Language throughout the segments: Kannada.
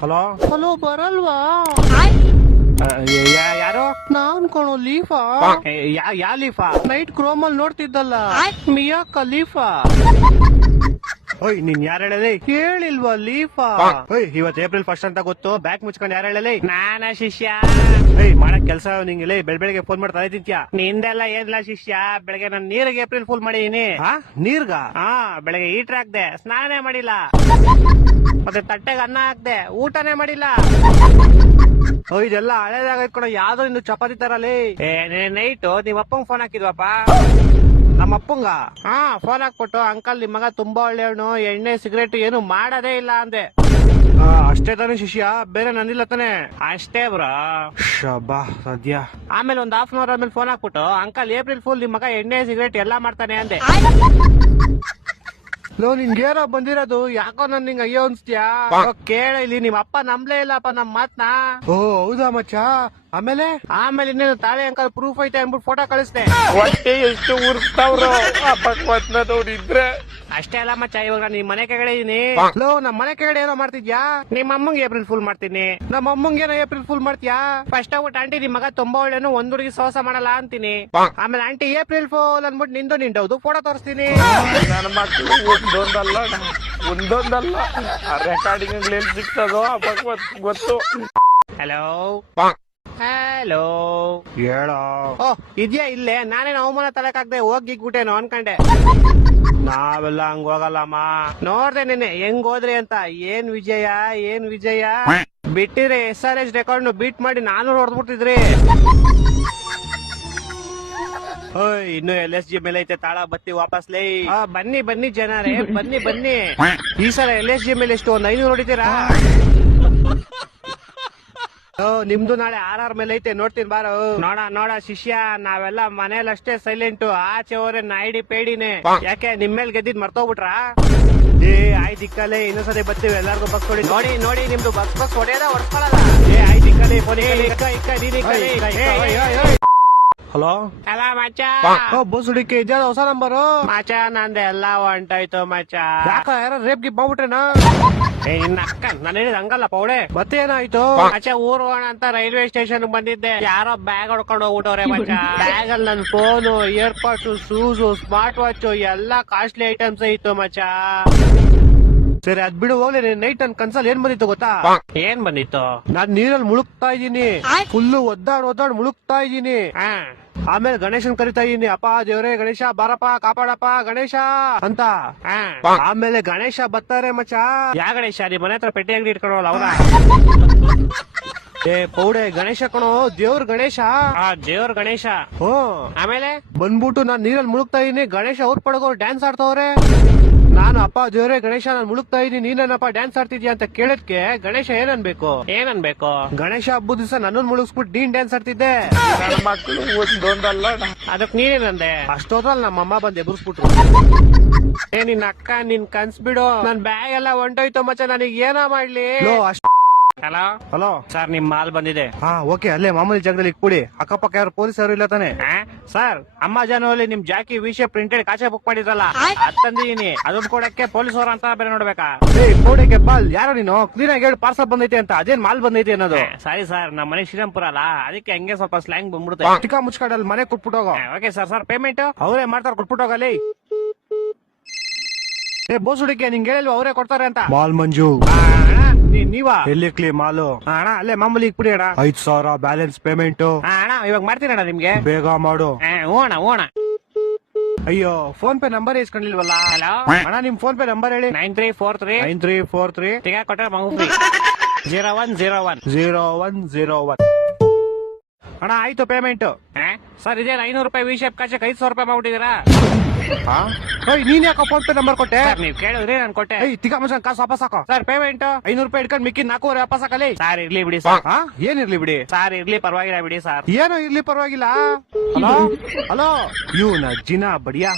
ಹಲೋ ಹಲೋ ಬರಲ್ವಾ ಯಾರು? ನಾನ್ ಕಣೋ ಲೀಫಾ. ಯಾ- ಯಾ ಲೀಫಾ? ನೈಟ್ ಕ್ರೋಮಲ್ ನೋಡ್ತಿದ್ದಲ್ಲ. ಮಿಯಾ ಖಲೀಫಾ ಓಯ್ ನಿನ್ ಯಾರು ಹೇಳಲಿ? ಕೇಳಿಲ್ವಾ ಲೀಫಾ? ಓಯ್ ಇವತ್ ಏಪ್ರಿಲ್ ಫಸ್ಟ್ ಅಂತ ಗೊತ್ತು. ಬ್ಯಾಕ್ ಮುಚ್ಕೊಂಡು ಯಾರು ಹೇಳಲಿ? ನಾನ ಶಿಷ್ಯ. ಏಯ್ ಮಾಡಕ್ ಕೆಲಸ ನಿಂಗೆ ಬೆಳ್ ಬೆಳಿಗ್ಗೆ ಫೋನ್ ಮಾಡ್ತಾ ತಿಂತ್ಯಾ ನಿಂದೆಲ್ಲ ಏನಿಲ್ಲ ಶಿಷ್ಯ? ಬೆಳಗ್ಗೆ ನಾನು ನೀರಿಗೆ ಏಪ್ರಿಲ್ ಫುಲ್ ಮಾಡಿದೀನಿ ನೀರ್ಗ? ಹಾ ಬೆಳಗ್ಗೆ ಈಟ್ರ್ ಹಾಕ್ದೆ. ಸ್ನಾನೇ ಮಾಡಿಲ್ಲ. ಮತ್ತೆ ತಟ್ಟೆಗೆ ಅನ್ನ ಹಾಕ್ದೆ. ಊಟನೇ ಮಾಡಿಲ್ಲ. ಓ ಇದೆಲ್ಲ ಹಳೇದಾಗ ಇಟ್ಕೊಂಡು ಯಾವ್ದೋ ಇನ್ನು ಚಪಾತಿ ತರಲಿ. ನೈಟ್ ನಿಮ್ಮ ಅಪ್ಪಂಗ್ ಫೋನ್ ಹಾಕಿದ್ವಪ್ಪ. ನಮ್ಮ ಅಪ್ಪಂಗ ಹಾ ಫೋನ್ ಹಾಕ್ಬಿಟ್ಟು ಅಂಕಲ್ ನಿಮ್ ಮಗ ತುಂಬಾ ಒಳ್ಳೆಯವನು ಎಣ್ಣೆ ಸಿಗರೇಟ್ ಏನು ಮಾಡೋದೇ ಇಲ್ಲ ಅಂದೆ. ಅಷ್ಟೇ ತಾನೇ ಶಿಷ್ಯ ಬೇರೆ ನಂದಿಲ್ಲ ತಾನೆ. ಅಷ್ಟೇ ಬ್ರ. ಶಬಾ ಸದ್ಯ. ಆಮೇಲೆ ಒಂದ್ ಹಾಫ್ ಅನ್ ಅವರ್ ಆದ್ಮೇಲೆ ಫೋನ್ ಹಾಕ್ಬಿಟ್ಟು ಅಂಕಲ್ ಏಪ್ರಿಲ್ ಫುಲ್ ನಿಮ್ ಮಗ ಎಣ್ಣೆ ಸಿಗರೇಟ್ ಎಲ್ಲಾ ಮಾಡ್ತಾನೆ ಅಂದೆ. ಲೋ ನಿನ್ಗೇನೋ ಬಂದಿರೋದು? ಯಾಕೋ ನನ್ ನಿಂಗ ಅಯ್ಯೋ ಅನ್ಸ್ತ್ಯಾ? ಕೇಳ ಇಲ್ಲಿ ನಿಮ್ ಅಪ್ಪ ನಂಬ್ಲೇ ಇಲ್ಲಪ್ಪ ನಮ್ ಮಾತ್ನ? ಓ ಹೌದಾ ಮಚ್ಚ? ಆಮೇಲೆ? ಆಮೇಲೆ ಇನ್ನೇನು ತಾಳೆ ಅಂಕಲ್ ಪ್ರೂಫ್ ಐತೆ ಅಂದ್ಬಿಟ್ಟು ಫೋಟೋ ಕಳಿಸ್ದೆ. ಹೊಟ್ಟೆ ಎಷ್ಟು ಉರ್ಸ್ತಾವ್ರು? ಇದ್ರೆ. ಅಷ್ಟೇ ಅಲ್ಲ ಮಚ್ಚ ಇವಾಗ ನಿಮ್ ಮನೆ ಕೆಳಗಡೆ ಇದೀನಿ. ಲೋ ನಮ್ ಮನೆ ಕೆಳಗಡೆ ಏನೋ ಮಾಡ್ತಿದ್ಯಾ? ನಿಮ್ಮ ಅಮ್ಮಂಗೆ ಏಪ್ರಿಲ್ ಫುಲ್ ಮಾಡ್ತೀನಿ. ನಮ್ಮ ಅಮ್ಮಂಗೆ ಏನೋ ಏಪ್ರಿಲ್ ಫುಲ್ ಮಾಡ್ತೀಯಾ? ಫಸ್ಟ್ ಆಗ್ಬಿಟ್ಟು ಆಂಟಿ ನಿಮ್ ಮಗ ತುಂಬಾ ಒಳ್ಳೆನು ಒಂದ್ ಹುಡುಗಿ ಸೋಸ ಮಾಡಲ್ಲ ಅಂತೀನಿ. ಆಮೇಲೆ ಆಂಟಿ ಏಪ್ರಿಲ್ ಫುಲ್ ಅನ್ಬಿಟ್ಟು ನಿಂದು ನಿಂಡೌದು ಫೋಟೋ ತೋರಿಸ್ತೀನಿ. ನನ್ನ ಮಕ್ಕಳು ಒಂದೊಂದಲ್ಲ ಒಂದೊಂದಲ್ಲ. ರೆಕಾರ್ಡಿಂಗ್ ಎಲ್ಲಿ ಸಿಗ್ತದೋ ಭಗವತ್ ಗೊತ್ತು. ಹಲೋ ಹಲೋ ಹೇಳೋ. ಓ ಇದ್ಯಾ ಇಲ್ಲೇ? ನಾನೇನು ಅವಮಾನ ತರಕಾಗ್ದೆ ಹೋಗಿ ಗುಟೇನೋ ಅನ್ಕಂಡೆ. ನಾವೆಲ್ಲ ಹಂಗ ಹೋಗಲ್ಲಮ್ಮ. ನೋಡ್ದೆ ನಿನ್ನೆ ಹೆಂಗ್ ಹೋದ್ರಿ ಅಂತ. ಏನ್ ವಿಜಯ ಏನ್ ವಿಜಯ? ಬಿಟ್ಟಿದ್ರೆ S R S record beat ಮಾಡಿ ನಾನು ಹೊಡೆದ್ಬಿಟ್ಟಿದ್ರಿ. ಓಯ್ ಇನ್ನು ಎಲ್ ಎಸ್ ಜಿ ಮೇಲೆ ಐತೆ ತಾಳ ಬತ್ತಿ ವಾಪಸ್ ಲೈ. ಬನ್ನಿ ಬನ್ನಿ ಜನರೇ ಬನ್ನಿ ಬನ್ನಿ. ಈ ಸಲ ಎಲ್ ಎಸ್ ಜಿ ಮೇಲೆ ಎಷ್ಟು ಒಂದ್ ಐನೂರು ಹೊಡಿತೀರಾ? ನಿಮ್ದು ನಾಳೆ ಆರ್ ಆರ್ ಮೇಲೆ ಐತೆ ನೋಡ್ತೀನಿ ಬಾರೋ. ನೋಡ ನೋಡ ಶಿಷ್ಯ ನಾವೆಲ್ಲ ಮನೇಲಿ ಅಷ್ಟೇ ಸೈಲೆಂಟ್ ಆಚೆ ಹೋದ್ರೆ ನಾಯ್ಡಿ ಪೇಡಿನೆ. ಯಾಕೆ ನಿಮ್ ಮೇಲೆ ಗೆದ್ದಿದ್ ಮರ್ತೋಗ್ಬಿಟ್ರ? ಏ ಆಯ್ ಇಕ್ಕಲೆ ಇನ್ನೊಂದ್ಸರಿ ಬರ್ತೀವಿ ಎಲ್ಲಾರ್ಗು ಬಸ್ ಕೊಡಿ. ನೋಡಿ ನೋಡಿ ನಿಮ್ದು ಬಸ್ ಬಸ್ ಹೊಡೆಯದ ಹೊಡ್ಕೊಳಲ್ಲ ಏ ಆಯ್ತು ಇಕ್ಕಲೆ ಹಲೋ? ಅಲ್ಲ ಮಚ್ಚ. ಬಸ್ ಹುಡುಕಿ ಇದ್ಯಾದ ಹೊಸ ನಂಬರು? ಮಚ ನಂದೆ ಎಲ್ಲ ಹೊಂಟೋಯ್ತು ಮಚ ಯಾಕ ಯಾರ ರೇಪ್ ಗಿಪ್ ಏ ನಿನ್ನ ಅಕ್ಕ ನಾನು ಹೇಳಿದ ಹಂಗಲ್ಲ ಪೌಡೆ. ಮತ್ತೆ ಏನಾಯ್ತು ಮಚ್ಚ ಊರ್ ಹೋಗೋಣ ಅಂತ ರೈಲ್ವೆ ಸ್ಟೇಷನ್ ಬಂದಿದ್ದೆ. ಯಾರೋ ಬ್ಯಾಗ್ ಹೊಡ್ಕೊಂಡು ಹೋಗ್ಬಿಟ್ಟವ್ರೆ ಮಚ್ಚ. ಬ್ಯಾಗ್ ಅಲ್ಲಿ ನನ್ phone earpods shoes smart watch ಎಲ್ಲಾ ಕಾಸ್ಟ್ಲಿ ಐಟಮ್ಸ್ ಇತ್ತು ಮಚ್ಚ. ಸರಿ ಅದ್ ಬಿಡು ಹೋಗ್ಲಿ. ನೈಟ್ ನನ್ ಕನ್ಸಲ್ ಏನ್ ಬಂದಿತ್ತು ಗೊತ್ತಾ? ಏನ್ ಬಂದಿತ್ತು? ನಾನ್ ನೀರಲ್ಲಿ ಮುಳುಗ್ತಾ ಇದೀನಿ ಫುಲ್ಲು ಒದ್ದಾಡ್ ಒದ್ದಾಡ್ ಮುಳುಗ್ತಾ ಇದ್ದೀನಿ. ಆಮೇಲೆ ಗಣೇಶನ್ ಕರಿತಾ ಇದೀನಿ. ಅಪ್ಪ ದೇವ್ರೇ ಗಣೇಶ ಬಾರಪ್ಪ ಕಾಪಾಡಪ್ಪ ಗಣೇಶ ಅಂತ. ಆಮೇಲೆ ಗಣೇಶ ಬತ್ತಾರೆ ಮಚ್ಚ. ಯಾ ಗಣೇಶ? ನೀ ಮನೆ ಹತ್ರ ಪೆಟ್ಟಿ ಅಂಗಡಿ ಇಟ್ಕೊಂಡವಲ್ಲ ಅವರ? ಏ ಪೌಡೆ ಗಣೇಶ ಕಣೋ ದೇವ್ರ ಗಣೇಶ. ಆ ದೇವ್ರ ಗಣೇಶ. ಹ್ಮ್. ಆಮೇಲೆ? ಬಂದ್ಬಿಟ್ಟು ನಾನ್ ನೀರಲ್ಲಿ ಮುಳುಗ್ತಾ ಇದೀನಿ. ಗಣೇಶ ಅವ್ರ ಪಡಗೋ ಡ್ಯಾನ್ಸ್ ಆಡ್ತಾವ್ರೆ. ನಾನು ಅಪ್ಪ ದೇವ್ರೆ ಗಣೇಶ ನಾನು ಮುಳುಗ್ತಾ ಇದೀನಿ ನೀನೇನಪ್ಪ ಡ್ಯಾನ್ಸ್ ಆಡ್ತಿದ್ಯಾ ಅಂತ ಕೇಳಕ್ಕೆ ಗಣೇಶ ಏನನ್ಬೇಕು? ಏನನ್ಬೇಕು? ಗಣೇಶ ಹಬ್ಬದ ದಿವಸ ನನ್ನನ್ನು ಮುಳುಗಿಸ್ಬಿಟ್ಟು ನೀನ್ ಡ್ಯಾನ್ಸ್ ಆಡ್ತಿದ್ದೆ. ನನ್ನ ಮಕ್ಕಳು ಒಂದೊಂದಲ್ಲ ಅದಕ್ ನೀನೇನಂದೆ? ಅಷ್ಟೋದ್ರಲ್ಲಿ ನಮ್ಮ ಅಮ್ಮ ಬಂದ್ ಎದುರಿಸ್ಬಿಟ್ರು. ಏ ನಿನ್ ಅಕ್ಕ ನಿನ್ ಕನ್ಸ್ ಬಿಡು. ನನ್ ಬ್ಯಾಗ್ ಎಲ್ಲ ಹೊಂಟೋಯ್ತು ಮಚ್ಚ ನನಗೆ ಏನ ಮಾಡ್ಲಿ? ಹಲೋ ಹಲೋ ಸರ್ ನಿಮ್ ಮಾಲ್ ಬಂದಿದೆ. ಹಾ ಓಕೆ ಅಲ್ಲೇ ಮಾಮೂಲಿ ಜಾಗದಲ್ಲಿ ಕೂಡಿ. ಅಕ್ಕಪಕ್ಕ ಯಾರು ಪೊಲೀಸ್ ಅವರು ಇಲ್ಲ ತಾನೆ? ಸರ್ ಅಮ್ಮ ಅಲ್ಲಿ ನಿಮ್ ಜಾಕಿ ವಿಷಯ ಪ್ರಿಂಟೆಡ್ ಕಾಚೆ ಬುಕ್ ಮಾಡಿದ್ರಲ್ಲ? ಅದ್ ತಂದಿದೀನಿ ಅದನ್ನ ಕೊಡಕ್ಕೆ ಪೊಲೀಸ್ ಅವ್ರ ಅಂತ ಬೇರೆ ನೋಡ್ಬೇಕಾ? ಏ ಕೋಡೆಗೆ ಬಾಲ್ ಯಾರು ನೀನು? ಕ್ಲೀನ್ ಆಗಿ ಹೇಳಿ ಪಾರ್ಸಲ್ ಬಂದೈತೆ ಅಂತ. ಅದೇನ್ ಮಾಲ್ ಬಂದೈತೆ ಅನ್ನೋದು? ಸಾರಿ ಸರ್ ನಮ್ಮ ಮನೆ ಶ್ರೀರಾಮ್ಪುರ ಅಲ್ಲ. ಅದಕ್ಕೆ ಹಂಗೆ ಸ್ವಲ್ಪ ಸ್ಲ್ಯಾಂಗ್ ಬಂದ್ಬಿಡುತ್ತೆ. ಚಿಕ್ಕ ಮುಚ್ಕಾಡಲ್ಲಿ ಮನೆ ಕೊಟ್ಬಿಟ್ಟೋಗೋ ಓಕೆ ಸರ್ ಸರ್ ಪೇಮೆಂಟ್ ಅವರೇ ಮಾಡ್ತಾರೆ ಕೊಟ್ಬಿಟ್ಟೋಗಲ್ಲಿ ಏ ಬೋಸ್ ಹುಡುಕಿ ನಿಂಗೆ ಹೇಳಿಲ್ವಾ ಅವರೇ ಕೊಡ್ತಾರೆ ಅಂತ? ಮಾಲ್ ಮಂಜು. ನೀವಾ? ಎಲ್ಲಿ ಕ್ಲೀ ಮಾಲು? ಅಣ್ಣ ಅಲ್ಲೇ ಮಾಮೂಲಿ ಇಕ್ಬಿಡಿ ಅಣ್ಣ. ಐದ್ ಸಾವಿರ ಬ್ಯಾಲೆನ್ಸ್ ಪೇಮೆಂಟ್. ಅಣ್ಣ ಇವಾಗ ಮಾಡ್ತೀನಿ ಅಣ್ಣ ನಿಮ್ಗೆ. ಬೇಗ ಮಾಡು. ಓಣ ಓಣ ಅಯ್ಯೋ ಫೋನ್ ಪೇ ನಂಬರ್ ಇಸ್ಕೊಂಡಿಲ್ವಲ್ಲ? ಹಲೋ ಅಣ್ಣ ನಿಮ್ ಫೋನ್ ಪೇ ನಂಬರ್ ಹೇಳಿ. Nine three four three nine three four three ತಿಗ ಕೊಟ್ಟ ಮಗು zero one zero one zero one zero one ಅಣ್ಣ ಆಯ್ತು ಪೇಮೆಂಟ್ ಸರ್ ಇದೇನು ಐನೂರು ರೂಪಾಯಿ ವಿ ಶೇಪ್ ಕಾಚಕ್ಕೆ ಐದು ಸಾವಿರ ರೂಪಾಯಿ ಮಾಡ್ಬಿಟ್ಟಿದ್ದೀರಾ ನೀನ್ ಯಾಕೋ ಫೋನ್ ಪೇ ನಂಬರ್ ಕೊಟ್ಟೆ? ನೀವು ಕೇಳಿದ್ರಿ ನಾನು ಕೊಟ್ಟೆ. ತಿಕ್ಕ ಮಚ್ಚ ಕಾಸು ವಾಪಸ್ ಹಾಕೋ. ಸರ್ ಪೇಮೆಂಟ್ ಐನೂರು ರೂಪಾಯಿ ಇಟ್ಕೊಂಡು ಮಿಕ್ಕಿ ನಾಲ್ಕೂವರೆ ವಾಪಸ್ ಹಾಕಲಿ. ಸರ್ ಇರ್ಲಿ ಬಿಡಿ ಸರ್ ಏನ್ ಇರ್ಲಿ ಬಿಡಿ? ಸರ್ ಇರ್ಲಿ ಪರವಾಗಿಲ್ಲ ಬಿಡಿ ಸರ್ ಏನು ಇರ್ಲಿ ಪರವಾಗಿಲ್ಲ. ಹಲೋ ಹಲೋ ನ ಜಿನ ಬಡಿಯಾ.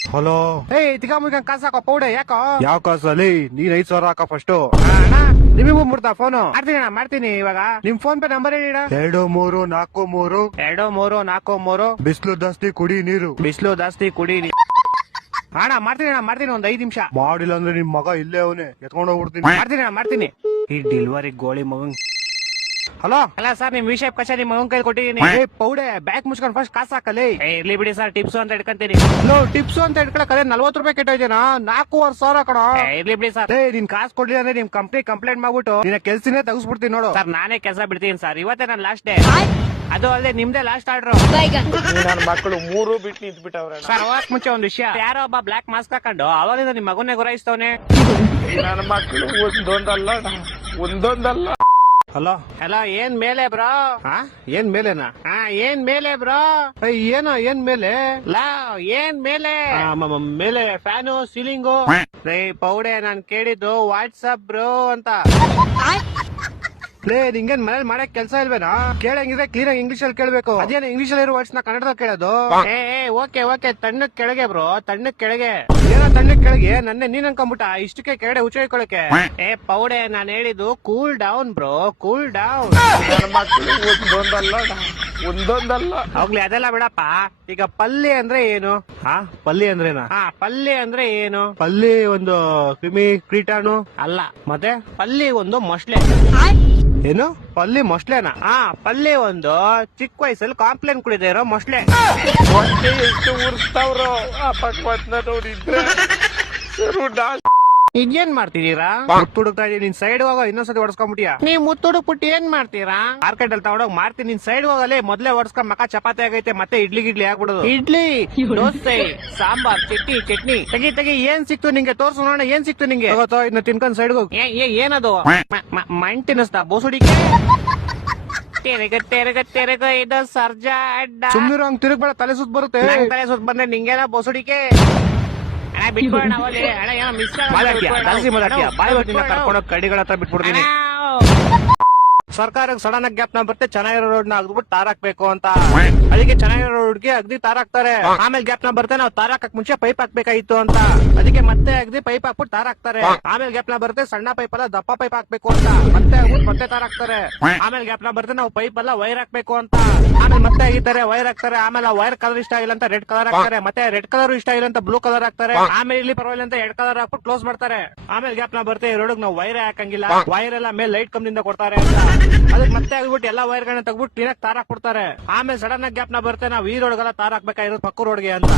ಹಲೋ ಏ ತಿಗ ಮುಗ ಕಾಸು ಹಾಕೋ ಪೌಡೆ ಯಾಕೋ ಯಾವ ಕಾಸಲ್ಲಿ ನೀನ್ ಐದ್ ಸಾವಿರ ಹಾಕೋ ಫಸ್ಟ್ ನಿಮಗೂ ಮುರ್ತಾ ಫೋನ್ ಮಾಡ್ತೀನಿ ಅಣ್ಣ ಮಾಡ್ತೀನಿ ಇವಾಗ ನಿಮ್ ಫೋನ್ ಪೇ ನಂಬರ್ ಹೇಳಿ ಎರಡು ಮೂರು ನಾಲ್ಕು ಮೂರು ಎರಡು ಮೂರು ನಾಲ್ಕು ಮೂರು ಬಿಸಿಲು ಜಾಸ್ತಿ ಕುಡಿ ನೀರು ಬಿಸಿಲು ಜಾಸ್ತಿ ಕುಡಿ ನೀರು ಅಣ್ಣ ಮಾಡ್ತೀನಿ ಅಣ್ಣ ಮಾಡ್ತೀನಿ ಒಂದ್ ಐದ್ ನಿಮಿಷ. ಮಾಡಿಲ್ಲ ಅಂದ್ರೆ ನಿಮ್ ಮಗ ಇಲ್ಲೇ ಅವನೇ. ಎತ್ಕೊಂಡು ಹೋಗ್ಬಿಡ್ತೀನಿ. ಮಾಡ್ತೀನಿ ಅಣ್ಣ ಮಾಡ್ತೀನಿ ಈ ಡೆಲಿವರಿ ಗೋಳಿ ಮಗನ್ ಹಲೋ? ಅಲ್ಲ ಸರ್ ನಿಮ್ ವಿಷಯ ಕಷ ನಿಮ್ ಮಗನ್ ಕೈ ಕೊಟ್ಟಿದ್ದೀನಿ. ಏ ಪೌಡೆ ಬ್ಯಾಗ್ ಮುಚ್ಕೊಂಡು ಫಸ್ಟ್ ಕಾಸು ಹಾಕಲಿ. ಇರ್ಲಿ ಬಿಡಿ ಸರ್ ಟಿಪ್ಸ್ ಅಂತ ಇಟ್ಕೊಂತೀನಿ. ಹಲೋ ಟಿಪ್ಸ್ ಅಂತ ಇಟ್ಕೊಳಕಲೆ ನಲ್ವತ್ತು ರೂಪಾಯಿ ಕೆಟ್ಟೋಯ್ತೇನಾ? ನಾಲ್ಕೂವರೆ ಸಾವಿರ ಕಣ. ಇರ್ಲಿ ಬಿಡಿ ಸರ್. ಏ ನಿನ್ ಕಾಸು ಕೊಡ್ಲಿಲ್ಲ ಅಂದ್ರೆ ನಿಮ್ ಕಂಪ್ನಿ ಕಂಪ್ಲೇಂಟ್ ಮಾಡ್ಬಿಟ್ಟು ನಿನ್ನ ಕೆಲ್ಸನೇ ತೆಗಿಸ್ಬಿಡ್ತೀನಿ ನೋಡು. ಸರ್ ನಾನೇ ಕೆಲಸ ಬಿಡ್ತೀನಿ ಸರ್. ಇವತ್ತೇ ನನ್ನ ಲಾಸ್ಟ್ ಡೇ ಅದು ಅಲ್ಲದೆ ನಿಮ್ದೇ ಲಾಸ್ಟ್ ಆರ್ಡರ್ ನನ್ನ ಮಕ್ಕಳು ಮೂರು ಬಿಟ್ಟು ನಿಂತ್ಬಿಟ್ಟವ್ರೆ ಸರ್ ಅವಾಗ ಮುಂಚೆ ಒಂದ್ ವಿಷಯ. ಯಾರೋ ಒಬ್ಬ ಬ್ಲಾಕ್ ಮಾಸ್ಕ್ ಹಾಕೊಂಡು ಅವಾಗಿಂದ ನಿಮ್ ಮಗುನೇ ಗುರಾಯಿಸ್ತವನೆ. ನನ್ನ ಮಕ್ಕಳು ಒಂದೊಂದಲ್ಲ ಒಂದೊಂದಲ್ಲ. ಹಲೋ? ಹಲೋ ಏನ್ ಮೇಲೆ ಬ್ರೋ? ಹಾ? ಏನ್ ಮೇಲೆನಾ? ಹಾ ಏನ್ ಮೇಲೆ ಬ್ರೋ? ಏನೋ ಏನ್ ಮೇಲೆ? ಲಾ ಏನ್ ಮೇಲೆ? ಆ, ಮೇಲೆ ಫ್ಯಾನು ಸೀಲಿಂಗು. ರೇ ಪೌಡೆ ನಾನ್ ಕೇಳಿದ್ದು ವಾಟ್ಸಪ್ ಬ್ರೋ ಅಂತ. ಲೇ ನಿಂಗೇನ್ ಮನೇಲಿ ಮಾಡಕ್ ಕೆಲಸ ಇಲ್ವೇನಾ? ಕೇಳಂಗಿದ್ರೆ ಕ್ಲೀನ್ ಆಗಿ ಇಂಗ್ಲಿಷ್ ಅಲ್ಲಿ ಕೇಳ್ಬೇಕು. ಅದೇನು ಇಂಗ್ಲಿಷ್ ಅಲ್ಲಿ ಇರೋ ವರ್ಡ್ಸ್ನ ಕನ್ನಡದಲ್ಲಿ ಕೇಳೋದು? ಏ ಓಕೆ ಓಕೆ ತಣ್ಣಕ್ ಕೆಳಗೆ ಬ್ರೋ ತಣ್ಣಕ್ ಕೆಳಗೆ. ತಣ್ಣಕ್ ಕೆಳಗೆ ನನ್ನೆ ನೀನ್ ಅನ್ಕೊಂಬಿಟ್ಟ. ಇಷ್ಟಕ್ಕೆ ಕೆಳಗಡೆ ಉಚ್ಚೊಯ್ಕೊಳಕ್ಕೆ ಏ ಪೌಡೆ ನಾನ್ ಹೇಳಿದ್ದು cool down bro cool down ಒಂದೊಂದಲ್ಲ ಒಂದೊಂದಲ್ಲ. ಹೋಗ್ಲಿ ಅದೆಲ್ಲ ಬಿಡಪ್ಪ. ಈಗ ಪಲ್ಲಿ ಅಂದ್ರೆ ಏನು? ಹಾ ಪಲ್ಲಿ ಅಂದ್ರೇನಾ? ಹಾ ಪಲ್ಲಿ ಅಂದ್ರೆ ಏನು? ಪಲ್ಲಿ ಒಂದು ಕ್ರಿಮಿ ಕ್ರೀಟಾಣು? ಅಲ್ಲ. ಮತ್ತೆ? ಪಲ್ಲಿ ಒಂದು ಮೊಸ್ಲೆ ಏನು? ಪಲ್ಲಿ ಮೊಸಳೆನ? ಆ, ಪಲ್ಲಿ ಒಂದು. ಚಿಕ್ಕ ವಯಸ್ಸಲ್ಲಿ ಕಾಂಪ್ಲೇನ್ ಕುಡಿದ ಇರೋ ಮೊಸಳೆ. ಎಷ್ಟು ಉರ್ಸ್ತಾವ್ರೋ ಆ ಪಕ್ಕ ನೋಡಿದ್ರೆ. ಸರು ಡಾಲ್ ಮಾಡ್ತಿದೀರಾ ಮುತ್ತುಡುಕ್ತಾ ಇದೀನಿ ನಿನ್ ಸೈಡ್ ಹೋಗೋ ಇನ್ನೊಂದ್ಸತಿ ಹೊಡ್ಸ್ಕೊಂಡ್ಬಿಟ್ಟಿಯಾ ನೀವ್ ನೀ ಹುಡುಕ್ಬಿಟ್ಟು ಏನ್ ಮಾಡ್ತೀರಾ? ಮಾರ್ಕೆಟ್ ಅಲ್ಲಿ ತಗೊಂಡೋಗ್ ಮಾರ್ತೀನಿ ನಿನ್ ಸೈಡ್ ಹೋಗಲೇ ಮೊದ್ಲೇ ಹೊಡ್ಸ್ಕೊಂಡ್ ಮಕ ಚಪಾತಿ ಆಗೈತೆ ಮತ್ತೆ ಇಡ್ಲಿ ಗಿಡ್ಲಿ ಆಗ್ಬಿಡೋದು. ಇಡ್ಲಿ ದೋಸೆ ಸಾಂಬಾರ್ ಚಟ್ನಿ ಚಟ್ನಿ. ತಗಿ ತೆಗಿ ಏನ್ ಸಿಕ್ತು ನಿಂಗೆ? ತೋರ್ಸು ನೋಡೋಣ ಏನ್ ಸಿಕ್ತು ನಿಂಗೆ? ಗೊತ್ತೋ ಇನ್ನು ತಿನ್ಕೊಂಡ್ ಸೈಡ್ ಹೋಗಿ. ಏನದು? ಮಣ್ ತಿನ್ನಿಸ್ತಾ ಬೋಸುಡಿಕೆ ತೆರೆಗ ತೆರೆಗ ತೆರೆಗ ಇದು ಸರ್ಜಾ ಅಡ್ಡ. ಸುಮ್ಮನೆ ಹಂಗ್ ತಿರುಗ್ಬೇಡ ತಲೆ ಸುತ್ತ ಬರುತ್ತೆ. ತಲೆ ಸುತ್ತ ಬಂದ್ರೆ ನಿಂಗೇನ ಬೋಸುಡಿಕೆ? ಬಾಯ್ ಬರ್ತೀನಿ ಕರ್ಕೊಂಡು ಕಡಿಗಳ ಹತ್ರ ಬಿಟ್ಬಿಡ್ತೀನಿ. ಸರ್ಕಾರಕ್ಕೆ ಸಡನ್ ಆಗಿ ಗ್ಯಾಪ್ನ ಬರುತ್ತೆ ಚೆನ್ನಾಗಿರೋ ರೋಡ್ನ ಅಗ್ದ್ಬಿಟ್ಟು ತಾರ್ ಹಾಕ್ಬೇಕು ಅಂತ. ಅದಕ್ಕೆ ಚೆನ್ನಾಗಿರೋ ರೋಡ್ಗೆ ಅಗ್ದಿ ತಾರ್ ಹಾಕ್ತಾರೆ. ಆಮೇಲೆ ಗ್ಯಾಪ್ನ ಬರುತ್ತೆ ನಾವು ತಾರ್ ಹಾಕಕ್ ಮುಂಚೆ ಪೈಪ್ ಹಾಕ್ಬೇಕಾಗಿತ್ತು ಅಂತ. ಅದಕ್ಕೆ ಮತ್ತೆ ಅಗ್ದಿ ಪೈಪ್ ಹಾಕ್ಬಿಟ್ಟು ತಾರ್ ಹಾಕ್ತಾರೆ. ಆಮೇಲೆ ಗ್ಯಾಪ್ನ ಬರುತ್ತೆ ಸಣ್ಣ ಪೈಪ್ ಅಲ್ಲ ದಪ್ಪ ಪೈಪ್ ಹಾಕ್ಬೇಕು ಅಂತ. ಮತ್ತೆ ಹಾಕ್ಬಿಟ್ಟು ಮತ್ತೆ ತಾರ್ ಹಾಕ್ತಾರೆ. ಆಮೇಲೆ ಗ್ಯಾಪ್ನ ಬರುತ್ತೆ ನಾವು ಪೈಪ್ ಎಲ್ಲ ವೈರ್ ಹಾಕ್ಬೇಕು ಅಂತ. ಆಮೇಲೆ ಮತ್ತೆ ಆಗಿದ್ದಾರೆ ವೈರ್ ಹಾಕ್ತಾರೆ. ಆಮೇಲೆ ಆ ವೈರ್ ಕಲರ್ ಇಷ್ಟ ಆಗಿಲ್ಲ ಅಂತ ರೆಡ್ ಕಲರ್ ಹಾಕ್ತಾರೆ. ಮತ್ತೆ ರೆಡ್ ಕಲರ್ ಇಷ್ಟ ಆಗಿಲ್ಲ ಅಂತ ಬ್ಲೂ ಕಲರ್ ಹಾಕ್ತಾರೆ. ಆಮೇಲೆ ಇಲ್ಲಿ ಪರವಾಗಿಲ್ಲ ಅಂತ ರೆಡ್ ಕಲರ್ ಹಾಕ್ಬಿಟ್ಟು ಕ್ಲೋಸ್ ಮಾಡ್ತಾರೆ. ಆಮೇಲೆ ಗ್ಯಾಪ್ನ ಬರುತ್ತೆ ರೋಡ್ ನಾವು ವೈರ್ ಹಾಕಂಗಿಲ್ಲ. ವೈರ್ ಎಲ್ಲ ಮೇಲೆ ಲೈಟ್ ಕಂಬದಿಂದ ಕೊಡ್ತಾರೆ ಅಂತ. ಅದಕ್ಕೆ ಮತ್ತೆ ಆಗ್ಬಿಟ್ಟು ಎಲ್ಲಾ ವೈರ್ ಗಳನ್ನ ತೆಗ್ಬಿಟ್ಟು ಕ್ಲೀನ್ ತಾರ್ ಹಾಕ್ಬಿಡ್ತಾರೆ ಆಮೇಲೆ ಸಡನ್ ಆಗಿ ಗ್ಯಾಪ್ನ ಬರ್ತೆ ನಾವು ಈ ರೋಡ್ಗೆಲ್ಲ ತಾರ್ ಹಾಕ್ಬೇಕಾಗಿರೋದು ಪಕ್ಕ ರೋಡ್ಗೆ ಅಂತ.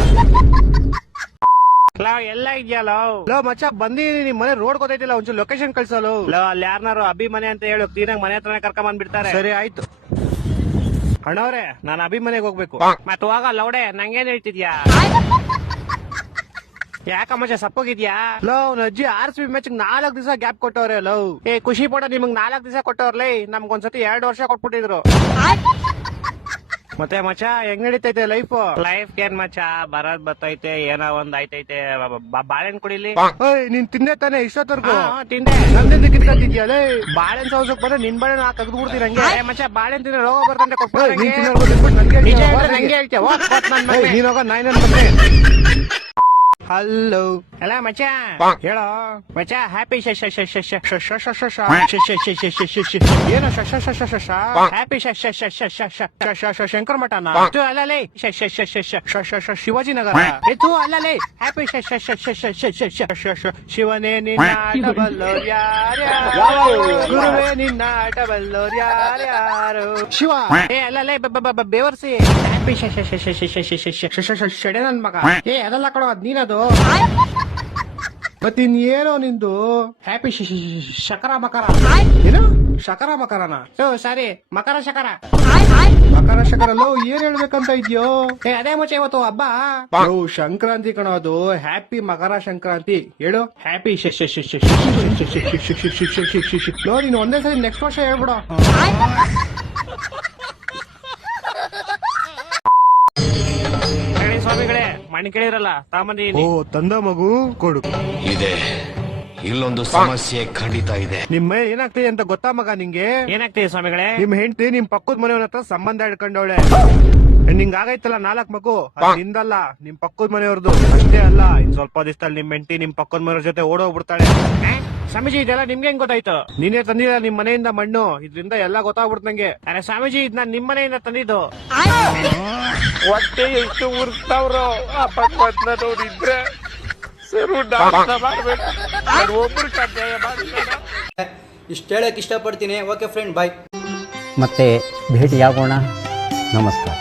ಲೋ, ಎಲ್ಲ ಇದೆಯಲ್ಲ ಲೋ? ಮಚ್ಚ ಬಂದಿದೀನಿ ನಿಮ್ ಮನೆ ರೋಡ್ ಗೊತ್ತೈತಿಲ್ಲ ಒಂಚೂರು ಲೊಕೇಶನ್ ಕಳ್ಸಲು. ಲೋ ಅಲ್ಲಿ ಯಾರನ್ನಾರು ಅಭಿ ಮನೆ ಅಂತ ಹೇಳು ಕ್ಲೀನಾಗಿ ಮನೆ ಹತ್ರನೇ ಕರ್ಕೊಂಡ್ ಬಂದ್ಬಿಡ್ತಾರೆ. ಸರಿ ಆಯ್ತು. ಅಣ್ಣವ್ರೆ ನಾನು ಅಭಿಮನೆಗೆ ಹೋಗ್ಬೇಕು. ಮತ್ತೆ ಹೋಗ ಲೌಡೆ ನಂಗೇನ್ ಹೇಳ್ತಿದ್ಯಾ? ಯಾಕ ಮಚ್ಚ ಸಪ್ಪೋಗಿದ್ಯಾ? ಲವ್ ಅಜ್ಜಿ ಆರ್ ಸಿ ಮ್ಯಾಚ್ ನಾಲ್ಕ್ ದಿವಸ ಗ್ಯಾಪ್ ಕೊಟ್ಟವ್ರೆ ಲವ್. ಏ ಖುಷಿ ಪಡ ನಿಮಗ್ ನಾಲ್ಕ್ ದಿವಸ ಕೊಟ್ಟವ್ರಲೇ ನಮ್ಗ್ ಒಂದ್ಸತಿ ಎರಡ್ ವರ್ಷ ಕೊಟ್ಬಿಟ್ಟಿದ್ರು. ಮತ್ತೆ ಮಚ್ಚ ಹೆಂಗ್ ನಡೀತೈತೆ ಲೈಫ್ ಲೈಫ್ ಏನ್ ಮಚ್ಚ ಬರೋದ್ ಬರ್ತೈತೆ ಏನೋ ಒಂದ್ ಆಯ್ತೈತೆ. ಬಾಳೆನ್ ಕುಡಿಲಿ? ನೀನ್ ತಿಂದೆ ತಾನೆ ಇಷ್ಟೊತ್ತರ್ಗು? ತಿಂದೆ. ನಂದೇ ಕಿತ್ಕೊಂತಿದ್ಯಲೇ ಬಾಳೆಹಣ್ಣ್ ಸೌಸಕ್ ಬಂದ್ರೆ ನಿನ್ ಬಾಳೆಹಣ್ಣು ಹಾಕಿ ತೆಗ್ದ್ಬಿಡ್ತೀನಿ ಹಂಗೆ ಏ ಮಚ್ಚ ಬಾಳೆಹಣ್ಣ್ ತಿಂದ್ರೆ ರೋಗ ಬರ್ತಂತೆ ಕೊಟ್ಬಿಡ್ತೀನಿ ನೀನ್ ಹೋಗ ನಾಯಿ ನನ್. ಹಲೋ ಅಲ್ಲ ಮಚಾ ಹೇಳೋ ಮಚಾ ಹ್ಯಾಪಿ ಏನು ಹ್ಯಾಪಿ ಶಂಕರ ಮಠನ ಅಲ್ಲಲೇ ಶಿವಾಜಿ ನಗರ ಇದು ಅಲ್ಲಲೇ ಹ್ಯಾಪಿ ಶಿವನೇ ನಿನ್ನ ಆಟಬಲ್ಲೋರ್ ಗುರುವೇ ನಿನ್ನ ಆಟಬಲ್ಲೋರ್ ಯಾರ್ಯಾರು ಶಿವ ಏ ಅಲ್ಲಲೇ ಬೇವರ್ಸಿ ಹ್ಯಾಪಿ ಷಡೇ ನನ್ ಮಗ ಏ ಅದಲ್ಲ ಕಣೋ ಅದ್ ನೀನದು ಮತ್ತಿನ್ ಏನೋ ನಿಂದು ಹ್ಯಾಪಿ ಶಕರ ಮಕರ ಏನು ಶಕರ ಮಕರನ ಓ ಸಾರಿ ಮಕರ ಶಕರ ಮಕರ ಶಕರ ಲೋ ಏನ್ ಹೇಳ್ಬೇಕಂತ ಇದ್ಯೋ ಏ ಅದೇ ಮುಚ್ಚೆ ಇವತ್ತು ಹಬ್ಬ ಓ ಸಂಕ್ರಾಂತಿ ಕಣೋದು ಹ್ಯಾಪಿ ಮಕರ ಸಂಕ್ರಾಂತಿ ಹೇಳು ಹ್ಯಾಪಿ ನೀನು ಒಂದೇ ಸರಿ ನೆಕ್ಸ್ಟ್ ವರ್ಷ ಹೇಳ್ಬಿಡು ಮಣ್ಣು ಕೇಳಿರಲ್ಲ ತಾಮಂದಿ ಓ ತಂದ ಮಗು ಕೊಡು. ಇದೆ. ಇಲ್ಲೊಂದು ಸಮಸ್ಯೆ ಖಂಡಿತ ಇದೆ. ನಿಮ್ಮ ಏನಾಗ್ತಿದೆ ಅಂತ ಗೊತ್ತಾ ಮಗ ನಿಂಗೆ? ಏನಾಗ್ತಿದೆ ಸ್ವಾಮಿಗಳೇ? ನಿಮ್ ಹೆಂಡತಿ ನಿಮ್ ಪಕ್ಕದ ಮನೆಯವನ ಹತ್ರ ಸಂಬಂಧ ಹಿಡ್ಕೊಂಡವಳೆ ನಿಂಗ್ ಆಗೈತಲ್ಲ ನಾಲ್ಕ್ ಮಗು? ಅದ್ ನಿಂದಲ್ಲ ನಿಮ್ ಪಕ್ಕದ ಮನೆಯವ್ರದ್ದು ಅಷ್ಟೇ ಅಲ್ಲ ಇನ್ ಸ್ವಲ್ಪ ದಿವಸದಲ್ಲಿ ನಿಮ್ ಹೆಂಡತಿ ನಿಮ್ ಪಕ್ಕದ ಮನೆಯವ್ರ ಜೊತೆ ಓಡೋಗ್ಬಿಡ್ತಾಳೆ? ಸ್ವಾಮೀಜಿ ಇದೆಲ್ಲ ನಿಮ್ಗೆ ಹೆಂಗ್ ಗೊತ್ತಾಯ್ತು? ನೀನೇ ತಂದಿಲ್ಲ ನಿಮ್ ಮನೆಯಿಂದ ಮಣ್ಣು. ಇದ್ರಿಂದ ಎಲ್ಲ ಗೊತ್ತಾಗ್ಬಿಡ್ತು ನಂಗೆ. ಅರೆ ಸ್ವಾಮೀಜಿ ಇದ್ ನಾನ್ ನಿಮ್ ಮನೆಯಿಂದ ತಂದಿದ್ದು. ಹೊಟ್ಟೆ ಎಷ್ಟು ಉರ್ಸ್ತಾವ್ರೋ ಆ ಪಕ್ವತ್ನದವ್ರು ಇದ್ರೆ ಒಬ್ರು ಕಡ್ಡಾಯ ಮಾಡಿ ಇಷ್ಟು ಹೇಳಕ್ಕೆ ಇಷ್ಟಪಡ್ತೀನಿ. ಓಕೆ ಫ್ರೆಂಡ್ ಬಾಯ್ ಮತ್ತೆ ಭೇಟಿಯಾಗೋಣ. ನಮಸ್ಕಾರ.